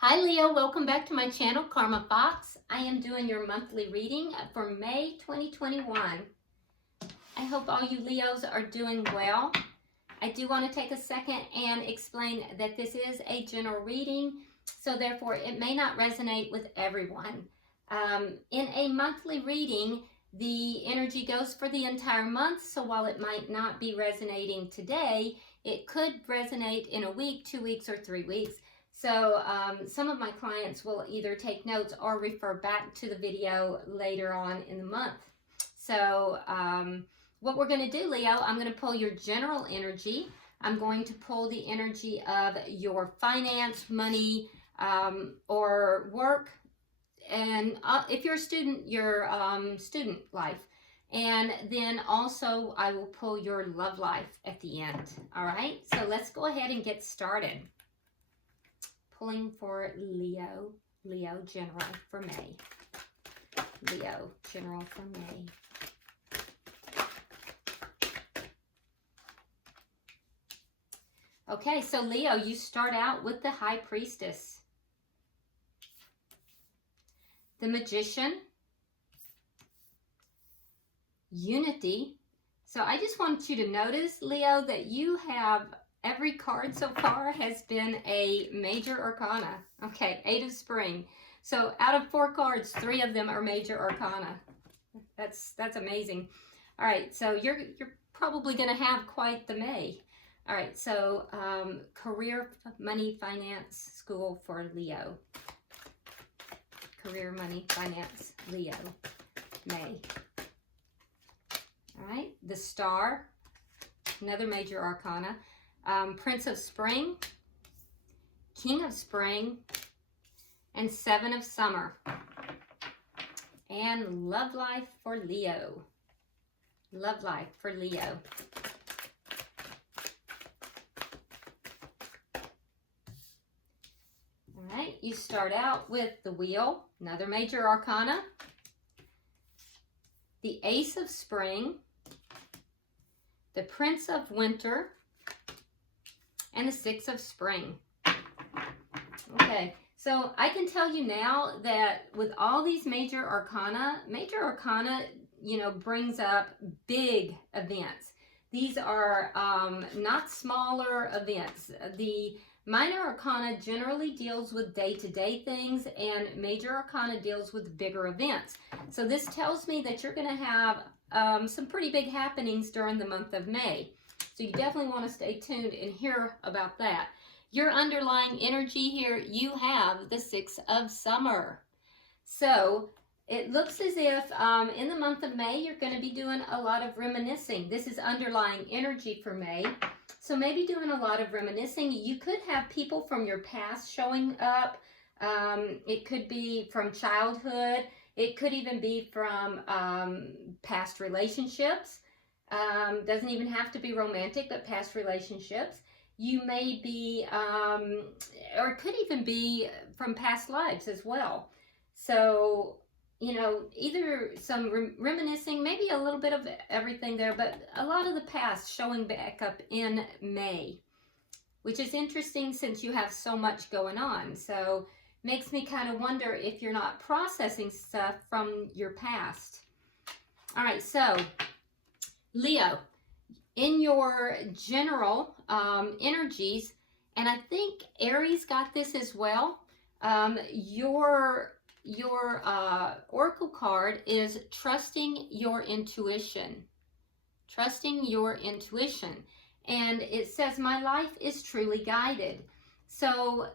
Hi Leo, welcome back to my channel, Karma Fox. I am doing your monthly reading for May 2021. I hope all you Leos are doing well. I do want to take a second and explain that this is a general reading, so therefore it may not resonate with everyone. In a monthly reading, the energy goes for the entire month, so while it might not be resonating today, it could resonate in a week, 2 weeks, or 3 weeks. So some of my clients will either take notes or refer back to the video later on in the month. So what we're going to do, Leo, I'm going to pull your general energy. I'm going to pull the energy of your finance, money, or work. And if you're a student, your student life. And then also I will pull your love life at the end. All right, so let's go ahead and get started. Pulling for Leo general for May. Leo general for May. Okay, so Leo, you start out with the High Priestess, the Magician, Unity. So I just want you to notice, Leo, that you have every card so far has been a major arcana. Okay, 8 of Spring. So out of 4 cards, 3 of them are major arcana. That's amazing. All right, so you're probably going to have quite the May. All right, so career, money, finance, school for Leo. Career, money, finance, Leo, May. All right, the Star, another major arcana. Prince of Spring, King of Spring, and 7 of Summer. And love life for Leo. Love life for Leo. All right, you start out with the Wheel, another major arcana. The Ace of Spring, the Prince of Winter, and the 6 of Spring. Okay, so I can tell you now that with all these major arcana, you know, brings up big events. These are not smaller events. The minor arcana generally deals with day-to-day things, and major arcana deals with bigger events. So this tells me that you're going to have some pretty big happenings during the month of May. So you definitely want to stay tuned and hear about that. Your underlying energy here, you have the 6 of Summer. So it looks as if in the month of May, you're going to be doing a lot of reminiscing. This is underlying energy for May. So maybe doing a lot of reminiscing. You could have people from your past showing up. It could be from childhood. It could even be from past relationships. Doesn't even have to be romantic, but past relationships. You may be, or it could even be from past lives as well. So, you know, either some reminiscing, maybe a little bit of everything there, but a lot of the past showing back up in May, which is interesting since you have so much going on. So makes me kind of wonder if you're not processing stuff from your past. All right, so Leo, in your general energies, and I think Aries got this as well, your oracle card is trusting your intuition. Trusting your intuition. And it says, my life is truly guided. So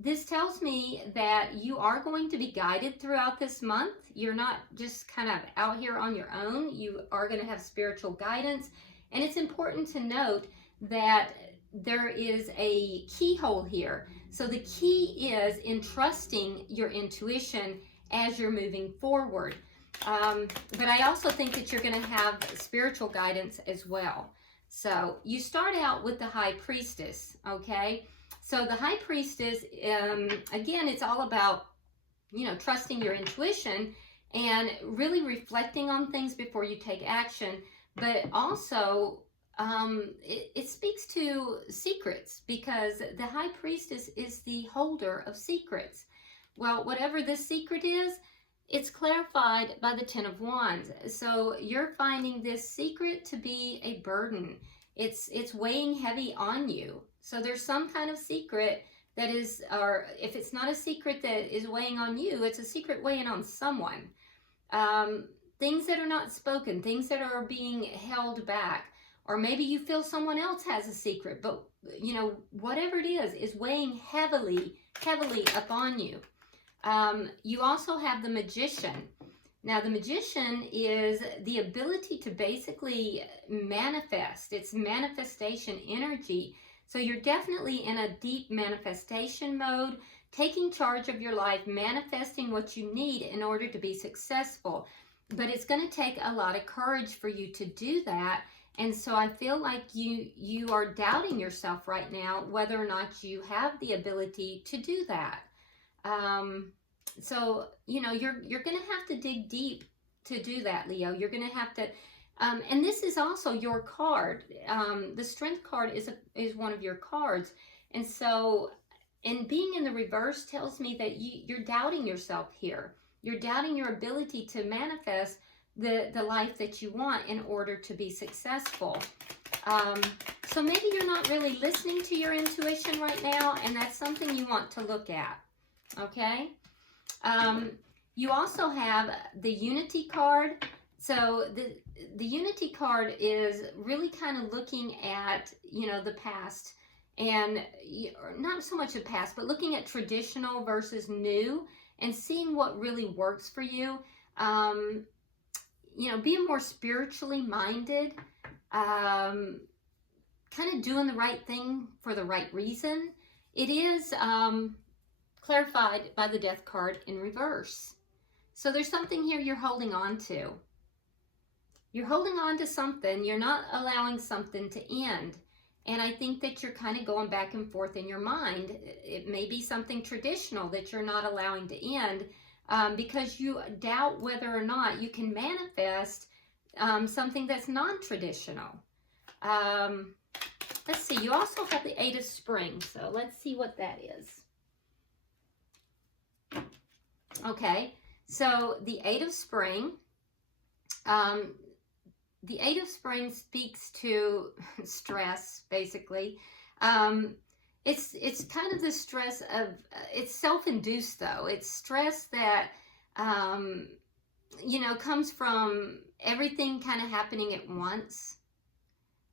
this tells me that you are going to be guided throughout this month. You're not just kind of out here on your own. You are going to have spiritual guidance. And it's important to note that there is a keyhole here. So the key is in trusting your intuition as you're moving forward. But I also think that you're going to have spiritual guidance as well. So you start out with the High Priestess, okay? So the High Priestess, again, it's all about, you know, trusting your intuition and really reflecting on things before you take action, but also it speaks to secrets, because the high priestess is the holder of secrets. Well, whatever this secret is, it's clarified by the Ten of Wands. So you're finding this secret to be a burden. It's weighing heavy on you. So there's some kind of secret that is, or if it's not a secret that is weighing on you, it's a secret weighing on someone. Things that are not spoken, things that are being held back, or maybe you feel someone else has a secret, but you know, whatever it is weighing heavily upon you. You also have the Magician. Now, the Magician is the ability to basically manifest. It's manifestation energy. So you're definitely in a deep manifestation mode, taking charge of your life, manifesting what you need in order to be successful. But it's going to take a lot of courage for you to do that. And so I feel like you are doubting yourself right now, whether or not you have the ability to do that. So, you know, you're going to have to dig deep to do that, Leo. You're going to have to, and this is also your card. The Strength card is one of your cards. And so, and being in the reverse tells me that you're doubting yourself here. You're doubting your ability to manifest the life that you want in order to be successful. So maybe you're not really listening to your intuition right now, and that's something you want to look at. Okay? You also have the Unity card. So the Unity card is really kind of looking at, you know, the past, and not so much the past, but looking at traditional versus new and seeing what really works for you. You know, being more spiritually minded, kind of doing the right thing for the right reason. It is clarified by the Death card in reverse. So there's something here you're holding on to. You're holding on to something. You're not allowing something to end. And I think that you're kind of going back and forth in your mind. It may be something traditional that you're not allowing to end, because you doubt whether or not you can manifest something that's non-traditional. Let's see, you also have the Eight of Spring, so let's see what that is. Okay, so the Eight of Spring, the Eight of Spring speaks to stress, basically. It's kind of the stress of, it's self-induced though. It's stress that, you know, comes from everything kind of happening at once.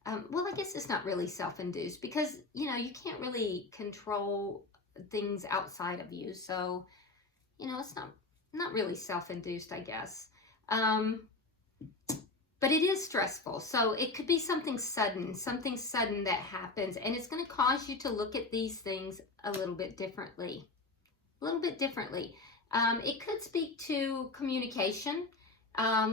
Well, I guess it's not really self-induced, because, you know, you can't really control things outside of you. So, you know, it's not really self-induced, I guess. But it is stressful. So it could be something sudden that happens, and it's going to cause you to look at these things a little bit differently. It could speak to communication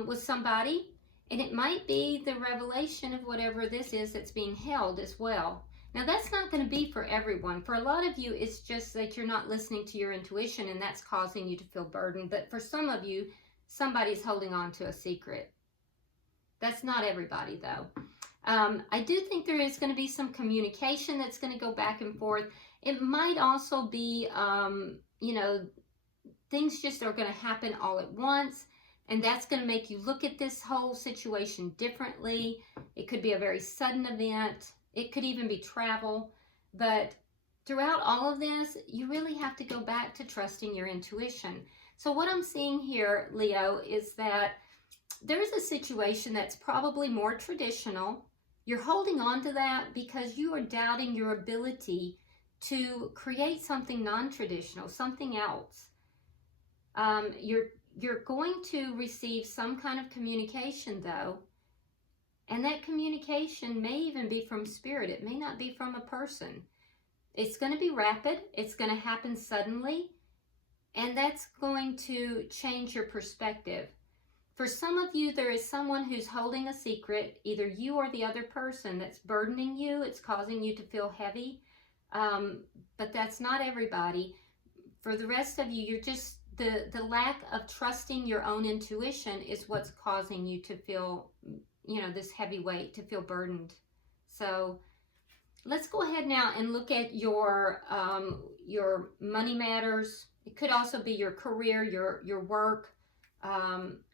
with somebody, and it might be the revelation of whatever this is that's being held as well. Now, that's not going to be for everyone. For a lot of you, it's just that you're not listening to your intuition, and that's causing you to feel burdened. But for some of you, somebody's holding on to a secret. That's not everybody, though. I do think there is going to be some communication that's going to go back and forth. It might also be, you know, things just are going to happen all at once, and that's going to make you look at this whole situation differently. It could be a very sudden event. It could even be travel. But throughout all of this, you really have to go back to trusting your intuition. So what I'm seeing here, Leo, is that there's a situation that's probably more traditional. You're holding on to that because you are doubting your ability to create something non-traditional, something else. You're going to receive some kind of communication, though, and that communication may even be from spirit. It may not be from a person. It's going to be rapid. It's going to happen suddenly, and that's going to change your perspective. For some of you, there is someone who's holding a secret, either you or the other person, that's burdening you. It's causing you to feel heavy, but that's not everybody. For the rest of you, you're just, the lack of trusting your own intuition is what's causing you to feel, you know, this heavy weight, to feel burdened. So let's go ahead now and look at your money matters. It could also be your career, your work,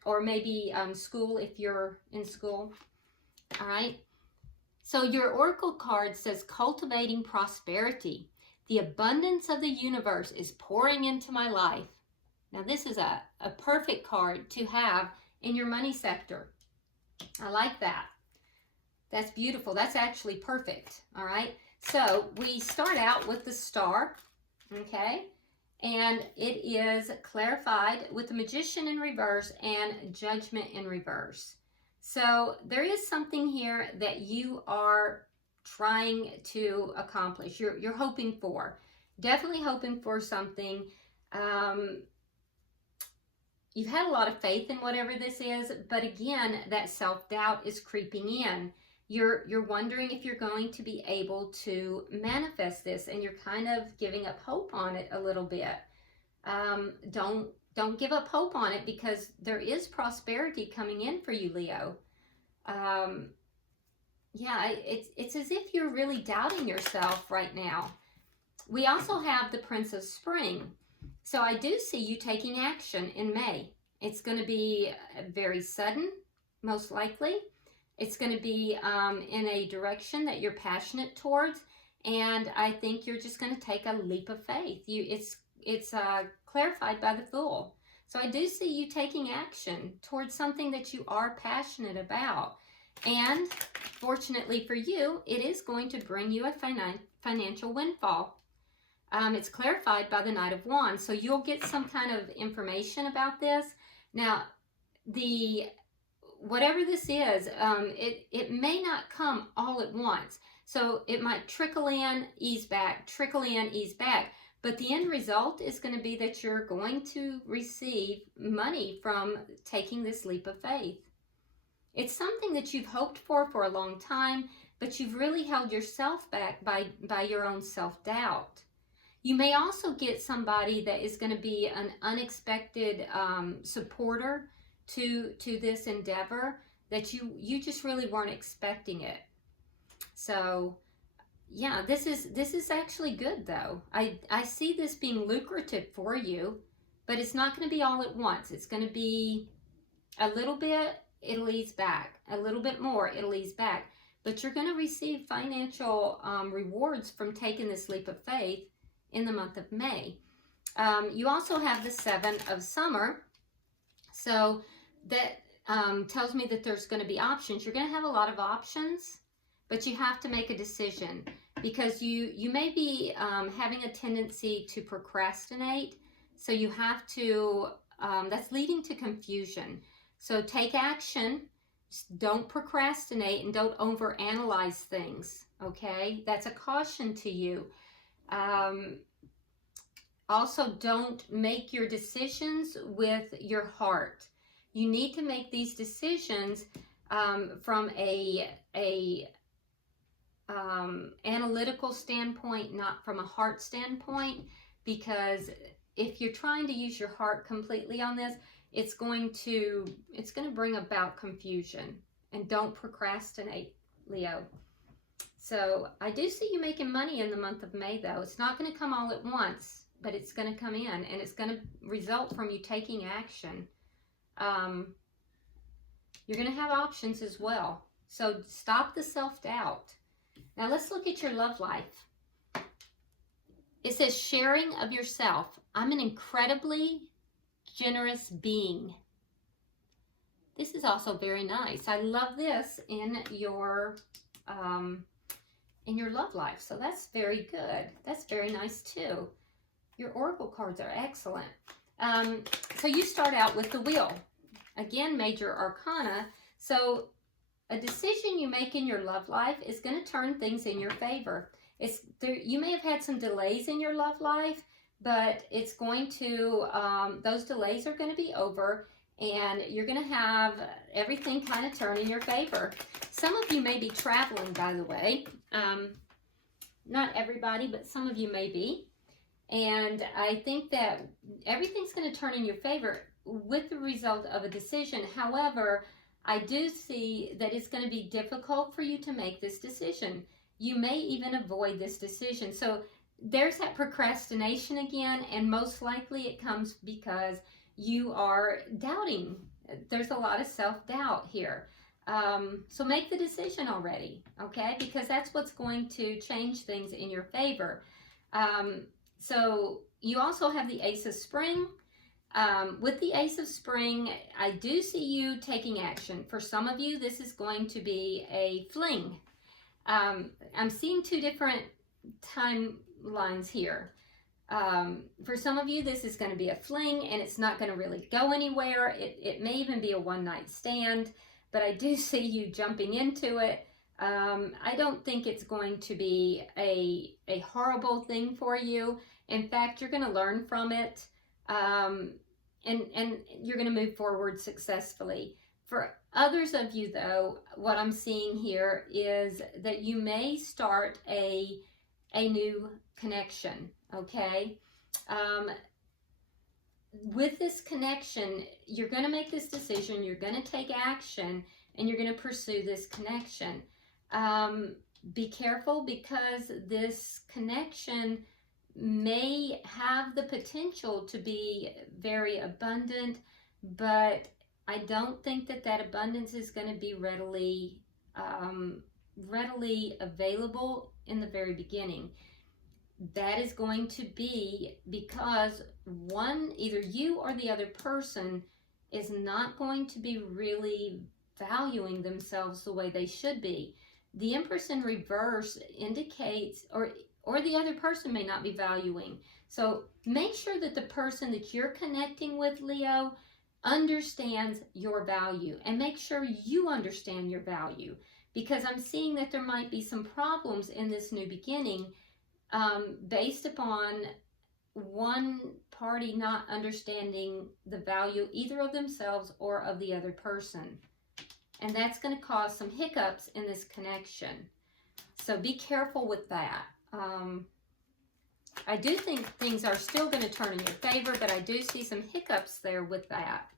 or maybe school if you're in school. All right. So your oracle card says cultivating prosperity. The abundance of the universe is pouring into my life. Now this is a perfect card to have in your money sector. I like that. That's beautiful. That's actually perfect. All right. So we start out with the star. Okay. And it is clarified with the Magician in reverse and Judgment in reverse. So there is something here that you are trying to accomplish. You're hoping for. Definitely hoping for something. You've had a lot of faith in whatever this is, but again, that self-doubt is creeping in. You're wondering if you're going to be able to manifest this, and you're kind of giving up hope on it a little bit. Don't give up hope on it, because there is prosperity coming in for you, Leo. Yeah, it's as if you're really doubting yourself right now. We also have the Prince of Spring. So I do see you taking action in May. It's going to be very sudden, most likely. It's going to be in a direction that you're passionate towards, and I think you're just going to take a leap of faith. It's clarified by the Fool. So I do see you taking action towards something that you are passionate about. And fortunately for you, it is going to bring you a financial windfall. It's clarified by the Knight of Wands. So you'll get some kind of information about this. Now, whatever this is, it may not come all at once. So it might trickle in, ease back, trickle in, ease back. But the end result is going to be that you're going to receive money from taking this leap of faith. It's something that you've hoped for a long time, but you've really held yourself back by your own self-doubt. You may also get somebody that is going to be an unexpected supporter to this endeavor that you just really weren't expecting it. So yeah, this is actually good though. I see this being lucrative for you, but it's not going to be all at once. It's going to be a little bit, it'll ease back. A little bit more, it'll ease back. But you're going to receive financial rewards from taking this leap of faith in the month of May. You also have the Seven of Summer. So that tells me that there's going to be options. You're going to have a lot of options, but you have to make a decision, because you may be having a tendency to procrastinate. So you have to, that's leading to confusion. So take action. Don't procrastinate and don't overanalyze things, okay? That's a caution to you. Also, don't make your decisions with your heart. You need to make these decisions from a analytical standpoint, not from a heart standpoint, because if you're trying to use your heart completely on this, it's going to bring about confusion. And don't procrastinate, Leo. So I do see you making money in the month of May, though. It's not going to come all at once, but it's going to come in, and it's going to result from you taking action. You're going to have options as well. So stop the self-doubt. Now let's look at your love life. It says sharing of yourself. I'm an incredibly generous being. This is also very nice. I love this in your love life. So that's very good. That's very nice too. Your oracle cards are excellent. So you start out with the Wheel. Again, major arcana. So a decision you make in your love life is going to turn things in your favor. You may have had some delays in your love life, but it's going to, those delays are going to be over, and you're going to have everything kind of turn in your favor. Some of you may be traveling, by the way. Not everybody, but some of you may be. And I think that everything's going to turn in your favor with the result of a decision. However, I do see that it's going to be difficult for you to make this decision. You may even avoid this decision. So there's that procrastination again, and most likely it comes because you are doubting. There's a lot of self-doubt here. So make the decision already, okay? Because that's what's going to change things in your favor. So you also have the Ace of Spring. With the Ace of Spring, I do see you taking action. For some of you, this is going to be a fling. I'm seeing two different timelines here. For some of you, this is going to be a fling, and it's not going to really go anywhere. It may even be a one-night stand, but I do see you jumping into it. I don't think it's going to be a horrible thing for you. In fact, you're going to learn from it, and you're going to move forward successfully. For others of you, though, what I'm seeing here is that you may start a new connection, okay? With this connection, you're going to make this decision, you're going to take action, and you're going to pursue this connection. Be careful, because this connection may have the potential to be very abundant, but I don't think that that abundance is going to be readily available in the very beginning. That is going to be because either you or the other person is not going to be really valuing themselves the way they should be. The Empress in reverse indicates, or the other person may not be valuing. So make sure that the person that you're connecting with, Leo, understands your value, and make sure you understand your value, because I'm seeing that there might be some problems in this new beginning based upon one party not understanding the value either of themselves or of the other person. And that's going to cause some hiccups in this connection. So be careful with that. I do think things are still going to turn in your favor, but I do see some hiccups there with that.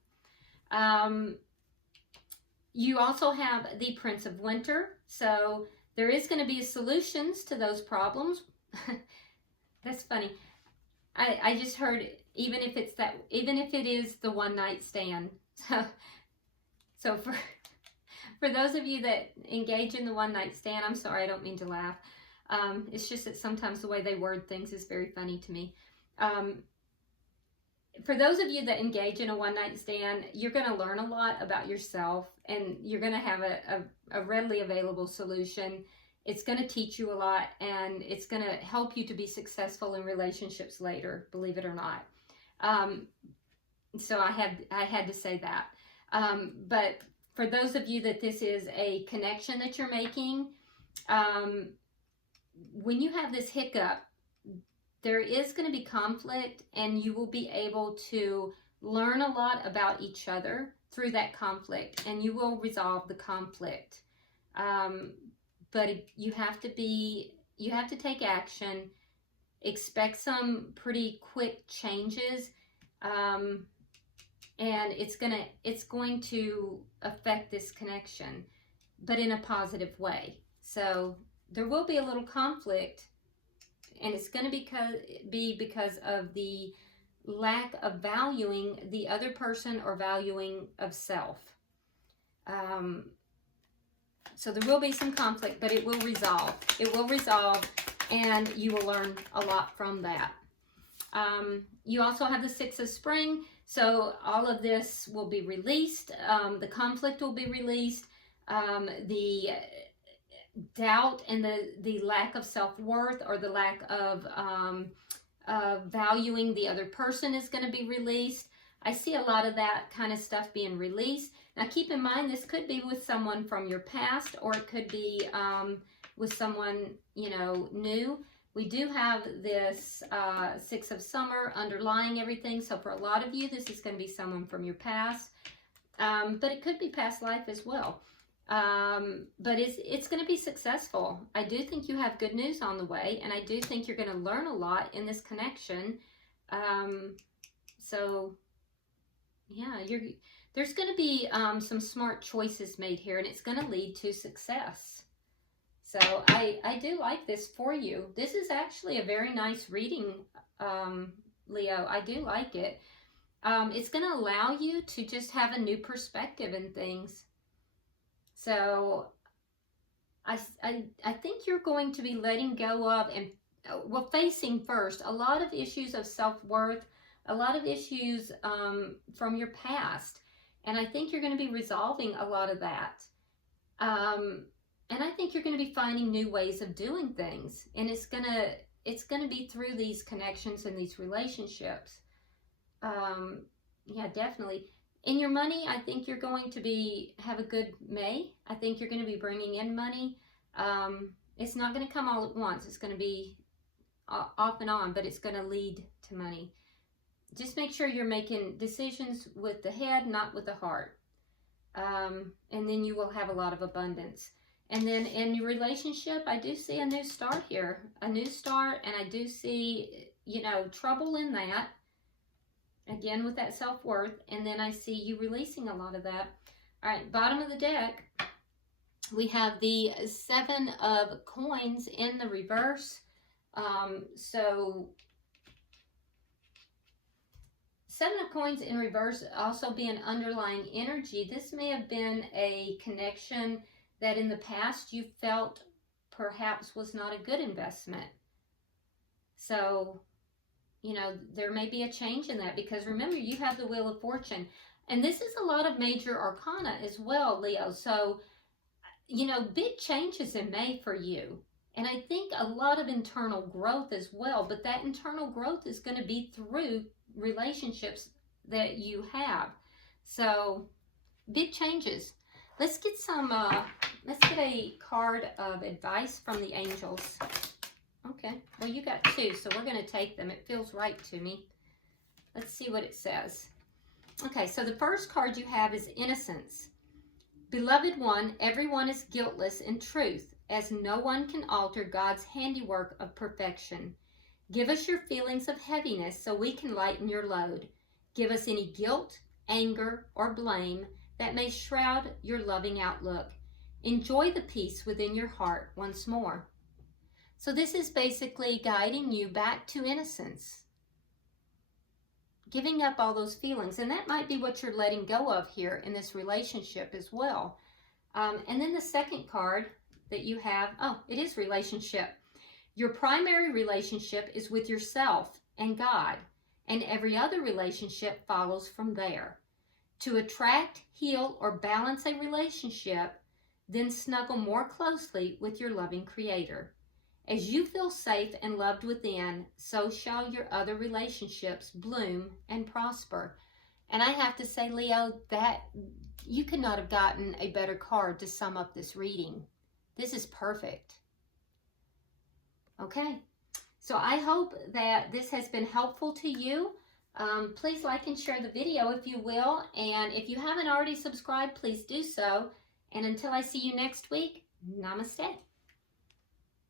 You also have the Prince of Winter. So there is going to be solutions to those problems. That's funny. I just heard, even if it is the one night stand. So for those of you that engage in the one night stand, I'm sorry, I don't mean to laugh. It's just that sometimes the way they word things is very funny to me. For those of you that engage in a one night stand, you're going to learn a lot about yourself, and you're going to have a readily available solution. It's going to teach you a lot, and it's going to help you to be successful in relationships later, believe it or not. So I had to say that. But for those of you that this is a connection that you're making, when you have this hiccup, there is going to be conflict, and you will be able to learn a lot about each other through that conflict, and you will resolve the conflict. But you have to take action, expect some pretty quick changes, and it's going to affect this connection, but in a positive way. So there will be a little conflict, and it's going to be because of the lack of valuing the other person or valuing of self. So there will be some conflict, but it will resolve. It will resolve, and you will learn a lot from that. You also have the Six of Spring, so all of this will be released. The conflict will be released. The doubt and the lack of self-worth, or the lack of valuing the other person, is going to be released. I see a lot of that kind of stuff being released. Now keep in mind, this could be with someone from your past, or it could be with someone, new. We do have this Six of Summer underlying everything. So for a lot of you, this is going to be someone from your past. But it could be past life as well. But it's going to be successful. I do think you have good news on the way, and I do think you're going to learn a lot in this connection. So Yeah, there's going to be some smart choices made here, and it's going to lead to success. So I do like this for you. This is actually a very nice reading, Leo. I do like it. It's going to allow you to just have a new perspective in things. So I think you're going to be letting go of and, well, facing first a lot of issues of self-worth, a lot of issues from your past. And I think you're going to be resolving a lot of that. And I think you're going to be finding new ways of doing things. And it's going to be through these connections and these relationships. Yeah, definitely. In your money, I think you're going to have a good May. I think you're going to be bringing in money. It's not going to come all at once. It's going to be off and on, but it's going to lead to money. Just make sure you're making decisions with the head, not with the heart. And then you will have a lot of abundance. And then in your relationship, I do see a new start here. A new start, and I do see, you know, trouble in that. Again, with that self-worth. And then I see you releasing a lot of that. All right, bottom of the deck, we have the 7 of coins in the reverse. So 7 of coins in reverse also be an underlying energy. This may have been a connection that in the past you felt perhaps was not a good investment. So, you know, there may be a change in that, because remember, you have the Wheel of Fortune. And this is a lot of major arcana as well, Leo. So, you know, big changes in May for you. And I think a lot of internal growth as well. But that internal growth is going to be through relationships that you have. So, big changes. Let's get a card of advice from the angels. Okay, well, you got 2, so we're going to take them. It feels right to me. Let's see what it says. Okay, so the first card you have is Innocence. Beloved one, everyone is guiltless in truth, as no one can alter God's handiwork of perfection. Give us your feelings of heaviness so we can lighten your load. Give us any guilt, anger, or blame that may shroud your loving outlook. Enjoy the peace within your heart once more. So this is basically guiding you back to innocence. Giving up all those feelings. And that might be what you're letting go of here in this relationship as well. And then the second card that you have, oh, it is relationship. Your primary relationship is with yourself and God, and every other relationship follows from there. To attract, heal, or balance a relationship, then snuggle more closely with your loving Creator. As you feel safe and loved within, so shall your other relationships bloom and prosper. And I have to say, Leo, that you could not have gotten a better card to sum up this reading. This is perfect. Okay, so I hope that this has been helpful to you. Please like and share the video if you will. And if you haven't already subscribed, please do so. And until I see you next week, namaste.